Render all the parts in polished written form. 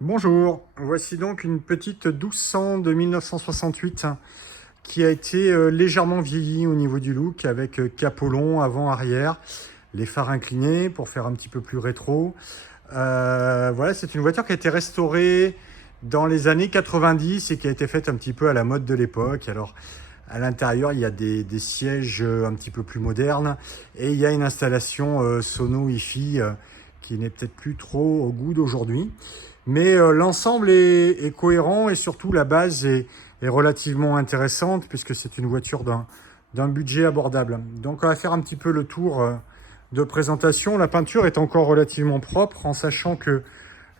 Bonjour, voici donc une petite 1200 de 1968 qui a été légèrement vieillie au niveau du look avec capot long avant-arrière, les phares inclinés pour faire un petit peu plus rétro. Voilà, c'est une voiture qui a été restaurée dans les années 90 et qui a été faite un petit peu à la mode de l'époque. Alors, à l'intérieur, il y a des sièges un petit peu plus modernes et il y a une installation sono hi-fi qui n'est peut-être plus trop au goût d'aujourd'hui. Mais l'ensemble est cohérent et surtout la base est relativement intéressante puisque c'est une voiture d'un budget abordable. Donc on va faire un petit peu le tour de présentation. La peinture est encore relativement propre en sachant que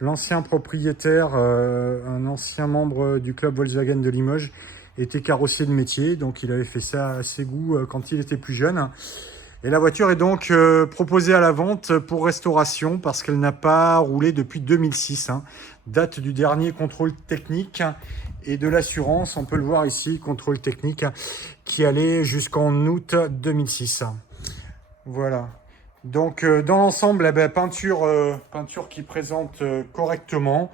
l'ancien propriétaire, un ancien membre du club Volkswagen de Limoges, était carrossier de métier. Donc il avait fait ça à ses goûts quand il était plus jeune. Et la voiture est donc proposée à la vente pour restauration parce qu'elle n'a pas roulé depuis 2006, hein, date du dernier contrôle technique et de l'assurance. On peut le voir ici, contrôle technique qui allait jusqu'en août 2006. Voilà. Donc dans l'ensemble, peinture qui présente correctement.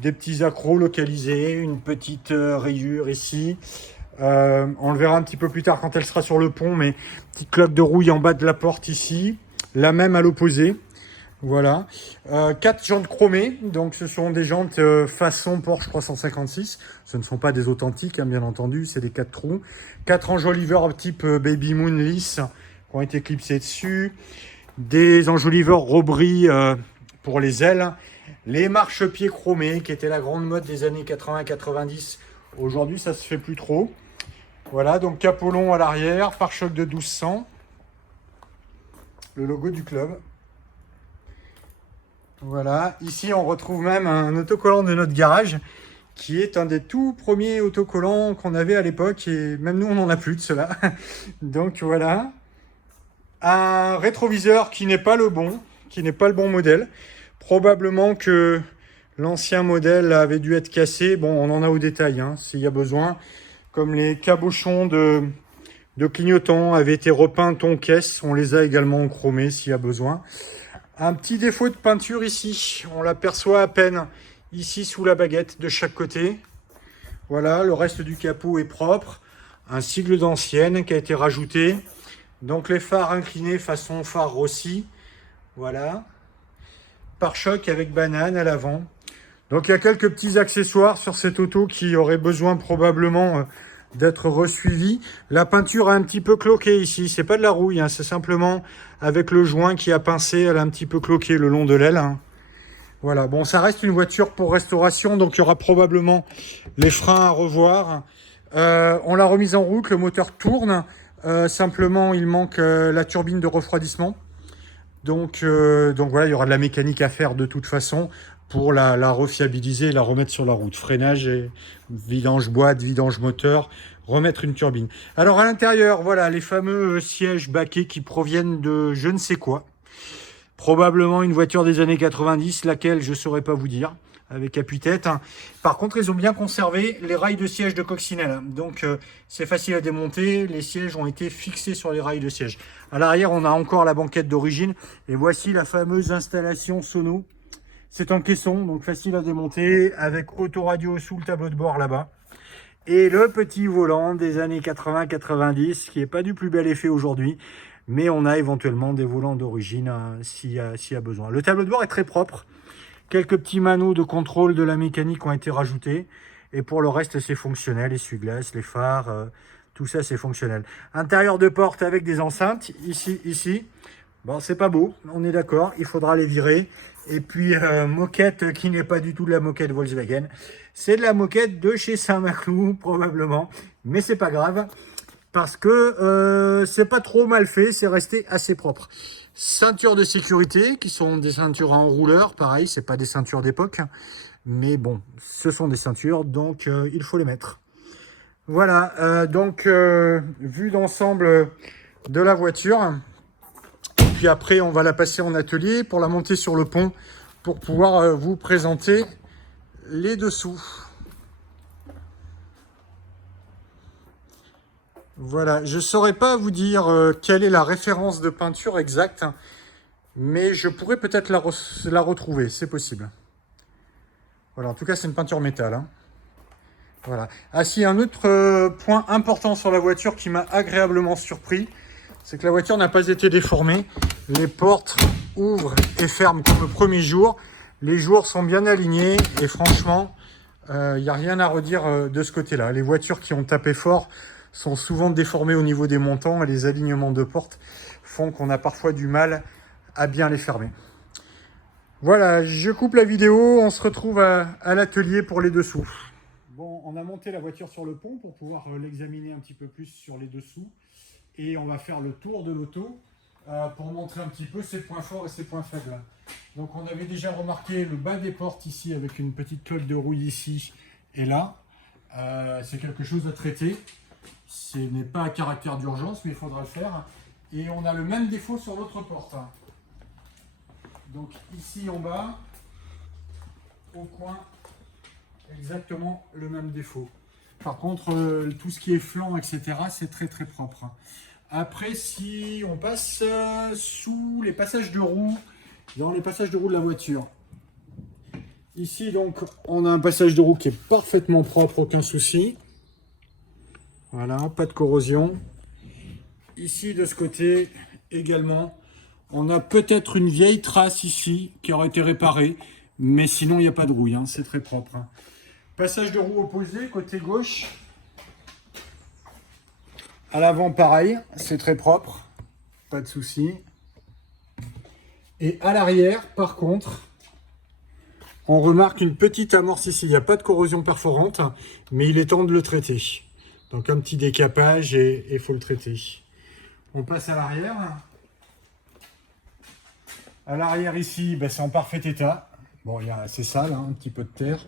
Des petits accros localisés, une petite rayure ici. On le verra un petit peu plus tard quand elle sera sur le pont, mais petite cloque de rouille en bas de la porte ici, la même à l'opposé. Voilà. 4 jantes chromées, donc ce sont des jantes façon Porsche 356. Ce ne sont pas des authentiques, hein, bien entendu, c'est des 4 trous. 4 enjoliveurs type Baby Moon lisse qui ont été clipsés dessus. Des enjoliveurs Robry pour les ailes. Les marchepieds chromés, qui étaient la grande mode des années 80-90. Aujourd'hui, ça se fait plus trop. Voilà, donc capot long à l'arrière, pare-choc de 1200, le logo du club. Voilà, ici on retrouve même un autocollant de notre garage qui est un des tout premiers autocollants qu'on avait à l'époque et même nous on n'en a plus de cela. Donc voilà, un rétroviseur qui n'est pas le bon, qui n'est pas le bon modèle. Probablement que l'ancien modèle avait dû être cassé. Bon, on en a au détail hein, s'il y a besoin. Comme les cabochons de clignotants avaient été repeints ton caisse, on les a également chromés s'il y a besoin. Un petit défaut de peinture ici, on l'aperçoit à peine ici sous la baguette de chaque côté. Voilà, le reste du capot est propre. Un sigle d'ancienne qui a été rajouté. Donc les phares inclinés façon phare Rossi. Voilà. Pare-choc avec banane à l'avant. Donc il y a quelques petits accessoires sur cette auto qui auraient besoin probablement d'être resuivis. La peinture a un petit peu cloqué ici, c'est pas de la rouille, hein, c'est simplement avec le joint qui a pincé, elle a un petit peu cloqué le long de l'aile. Hein. Voilà, bon ça reste une voiture pour restauration, donc il y aura probablement les freins à revoir. On l'a remise en route, le moteur tourne, simplement il manque la turbine de refroidissement. Donc voilà, il y aura de la mécanique à faire de toute façon pour la refiabiliser et la remettre sur la route. Freinage, et vidange boîte, vidange moteur, remettre une turbine. Alors à l'intérieur, voilà, les fameux sièges baquets qui proviennent de je ne sais quoi. Probablement une voiture des années 90, laquelle je ne saurais pas vous dire, avec appui-tête. Par contre, ils ont bien conservé les rails de siège de coccinelle. Donc, c'est facile à démonter. Les sièges ont été fixés sur les rails de siège. À l'arrière, on a encore la banquette d'origine. Et voici la fameuse installation sono. C'est un caisson, donc facile à démonter, avec autoradio sous le tableau de bord là-bas. Et le petit volant des années 80-90, qui n'est pas du plus bel effet aujourd'hui, mais on a éventuellement des volants d'origine s'il y a besoin. Le tableau de bord est très propre. Quelques petits manos de contrôle de la mécanique ont été rajoutés. Et pour le reste, c'est fonctionnel. Essuie-glace, les phares, tout ça, c'est fonctionnel. Intérieur de porte avec des enceintes, ici. Bon, c'est pas beau, on est d'accord, il faudra les virer. Et puis, moquette qui n'est pas du tout de la moquette Volkswagen. C'est de la moquette de chez Saint-Maclou, probablement. Mais c'est pas grave, parce que c'est pas trop mal fait, c'est resté assez propre. Ceintures de sécurité, qui sont des ceintures en rouleur, pareil, c'est pas des ceintures d'époque. Mais bon, ce sont des ceintures, donc il faut les mettre. Voilà, vue d'ensemble de la voiture. Puis après, on va la passer en atelier pour la monter sur le pont pour pouvoir vous présenter les dessous. Voilà, je ne saurais pas vous dire quelle est la référence de peinture exacte, mais je pourrais peut-être la retrouver, c'est possible. Voilà, en tout cas, c'est une peinture métal, hein. Voilà. Ah si, un autre point important sur la voiture qui m'a agréablement surpris, c'est que la voiture n'a pas été déformée. Les portes ouvrent et ferment comme le premier jour. Les jours sont bien alignés et franchement, il n'y a rien à redire de ce côté-là. Les voitures qui ont tapé fort sont souvent déformées au niveau des montants et les alignements de portes font qu'on a parfois du mal à bien les fermer. Voilà, je coupe la vidéo, on se retrouve à l'atelier pour les dessous. Bon, on a monté la voiture sur le pont pour pouvoir l'examiner un petit peu plus sur les dessous. Et on va faire le tour de l'auto pour montrer un petit peu ses points forts et ses points faibles. Donc on avait déjà remarqué le bas des portes ici avec une petite cloque de rouille ici et là. C'est quelque chose à traiter. Ce n'est pas à caractère d'urgence, mais il faudra le faire. Et on a le même défaut sur l'autre porte. Donc ici en bas, au coin, exactement le même défaut. Par contre, tout ce qui est flanc, etc., c'est très très propre. Après, si on passe sous les passages de roues, dans les passages de roues de la voiture. Ici, donc, on a un passage de roue qui est parfaitement propre, aucun souci. Voilà, pas de corrosion. Ici, de ce côté, également, on a peut-être une vieille trace ici qui aurait été réparée, mais sinon, il n'y a pas de rouille, hein, c'est très propre. Passage de roue opposé, côté gauche. À l'avant, pareil, c'est très propre, pas de souci. Et à l'arrière, par contre, on remarque une petite amorce ici. Il n'y a pas de corrosion perforante, mais il est temps de le traiter. Donc un petit décapage et il faut le traiter. On passe à l'arrière. À l'arrière ici, ben, c'est en parfait état. Bon, c'est sale, hein, un petit peu de terre,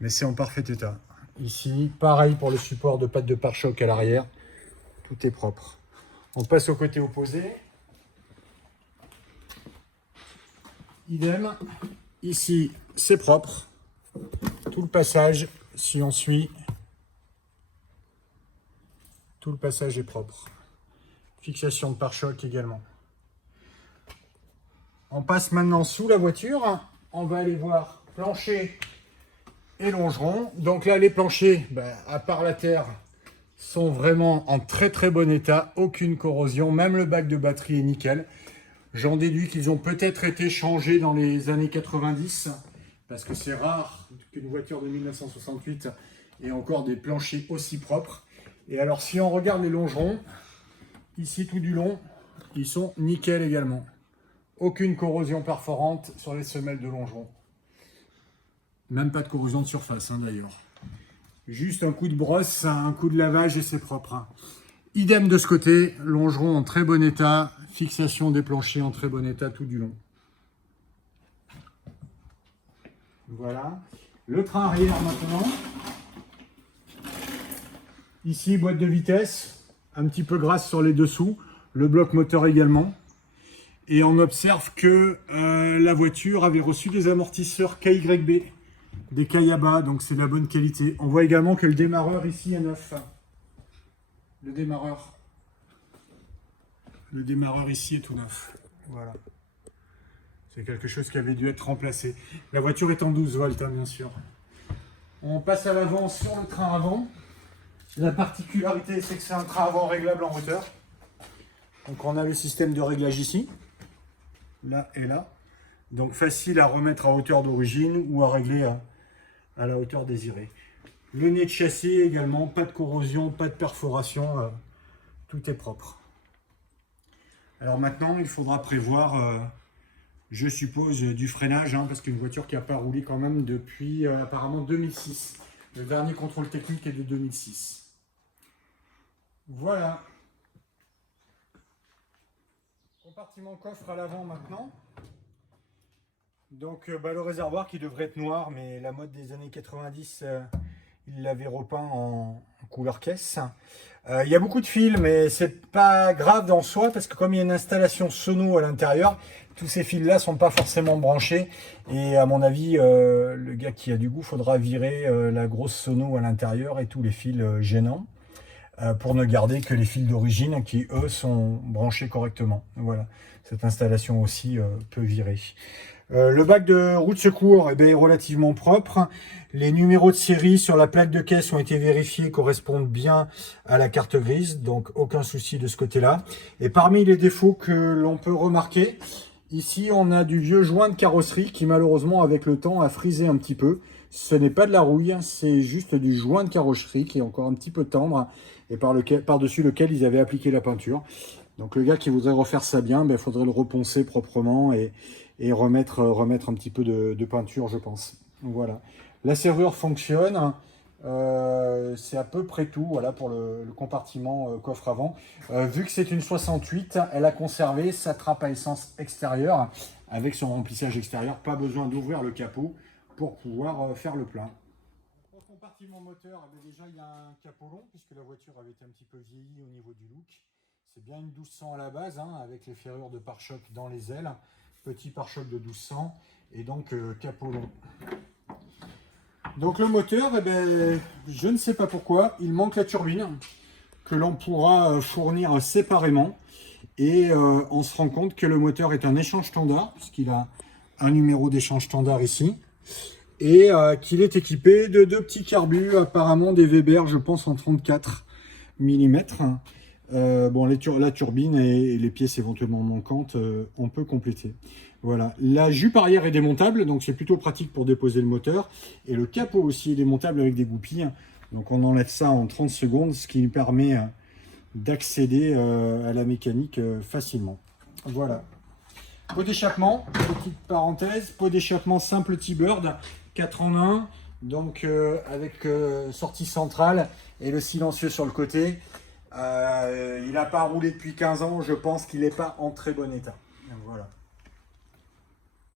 mais c'est en parfait état. Ici, pareil pour le support de patte de pare-choc à l'arrière. Tout est propre. On passe au côté opposé. Idem. Ici, c'est propre. Tout le passage, si on suit, tout le passage est propre. Fixation de pare-choc également. On passe maintenant sous la voiture. On va aller voir plancher et longeron. Donc là, les planchers, ben, à part la terre, sont vraiment en très très bon état. Aucune corrosion. Même le bac de batterie est nickel. J'en déduis qu'ils ont peut-être été changés dans les années 90. Parce que c'est rare qu'une voiture de 1968 ait encore des planchers aussi propres. Et alors, si on regarde les longerons, ici tout du long, ils sont nickel également. Aucune corrosion perforante sur les semelles de longerons. Même pas de corrosion de surface, hein, d'ailleurs. Juste un coup de brosse, un coup de lavage et c'est propre. Hein. Idem de ce côté, longeron en très bon état, fixation des planchers en très bon état tout du long. Voilà. Le train arrière maintenant. Ici, boîte de vitesse, un petit peu grasse sur les dessous, le bloc moteur également. Et on observe que la voiture avait reçu des amortisseurs KYB, des Kayaba, donc c'est de la bonne qualité. On voit également que le démarreur ici est neuf. Le démarreur ici est tout neuf. Voilà. C'est quelque chose qui avait dû être remplacé. La voiture est en 12 volts, hein, bien sûr. On passe à l'avant sur le train avant. La particularité, c'est que c'est un train avant réglable en hauteur. Donc on a le système de réglage ici, là et là. Donc facile à remettre à hauteur d'origine ou à régler à la hauteur désirée. Le nez de châssis également, pas de corrosion, pas de perforation, tout est propre. Alors maintenant, il faudra prévoir, je suppose, du freinage, hein, parce qu'une voiture qui n'a pas roulé quand même depuis apparemment 2006. Le dernier contrôle technique est de 2006. Voilà. Compartiment coffre à l'avant maintenant. Donc le réservoir qui devrait être noir, mais la mode des années 90, il l'avait repeint en couleur caisse. Il y a beaucoup de fils, mais c'est pas grave en soi, parce que comme il y a une installation sono à l'intérieur, tous ces fils là sont pas forcément branchés. Et à mon avis, le gars qui a du goût, faudra virer la grosse sono à l'intérieur et tous les fils gênants, pour ne garder que les fils d'origine qui, eux, sont branchés correctement. Voilà, cette installation aussi peut virer. Le bac de roue de secours eh bien, est relativement propre. Les numéros de série sur la plaque de caisse ont été vérifiés, correspondent bien à la carte grise, donc aucun souci de ce côté-là. Et parmi les défauts que l'on peut remarquer, ici on a du vieux joint de carrosserie qui malheureusement avec le temps a frisé un petit peu. Ce n'est pas de la rouille, c'est juste du joint de carrosserie qui est encore un petit peu tendre et par-dessus lequel ils avaient appliqué la peinture. Donc le gars qui voudrait refaire ça bien, il faudrait le reponcer proprement et remettre un petit peu de peinture, je pense. Voilà. La serrure fonctionne. C'est à peu près tout voilà, pour le compartiment coffre avant. Vu que c'est une 68, elle a conservé sa trappe à essence extérieure avec son remplissage extérieur. Pas besoin d'ouvrir le capot pour pouvoir faire le plein. Pour le compartiment moteur, déjà il y a un capot long puisque la voiture avait été un petit peu vieillie au niveau du look. C'est bien une 1200 à la base, avec les ferrures de pare-choc dans les ailes. Petit pare-choc de 1200 et donc capot long. Donc le moteur, je ne sais pas pourquoi, il manque la turbine que l'on pourra fournir séparément. Et on se rend compte que le moteur est un échange standard, puisqu'il a un numéro d'échange standard ici. Et qu'il est équipé de deux petits carbus, apparemment des Weber, je pense en 34 mm. Bon, la turbine et les pièces éventuellement manquantes, on peut compléter. Voilà. La jupe arrière est démontable, donc c'est plutôt pratique pour déposer le moteur. Et le capot aussi est démontable avec des goupilles. Donc on enlève ça en 30 secondes, ce qui nous permet d'accéder à la mécanique facilement. Voilà. Pot d'échappement, petite parenthèse, pot d'échappement simple T-Bird, 4 en 1, donc avec sortie centrale et le silencieux sur le côté. Il n'a pas roulé depuis 15 ans, je pense qu'il n'est pas en très bon état.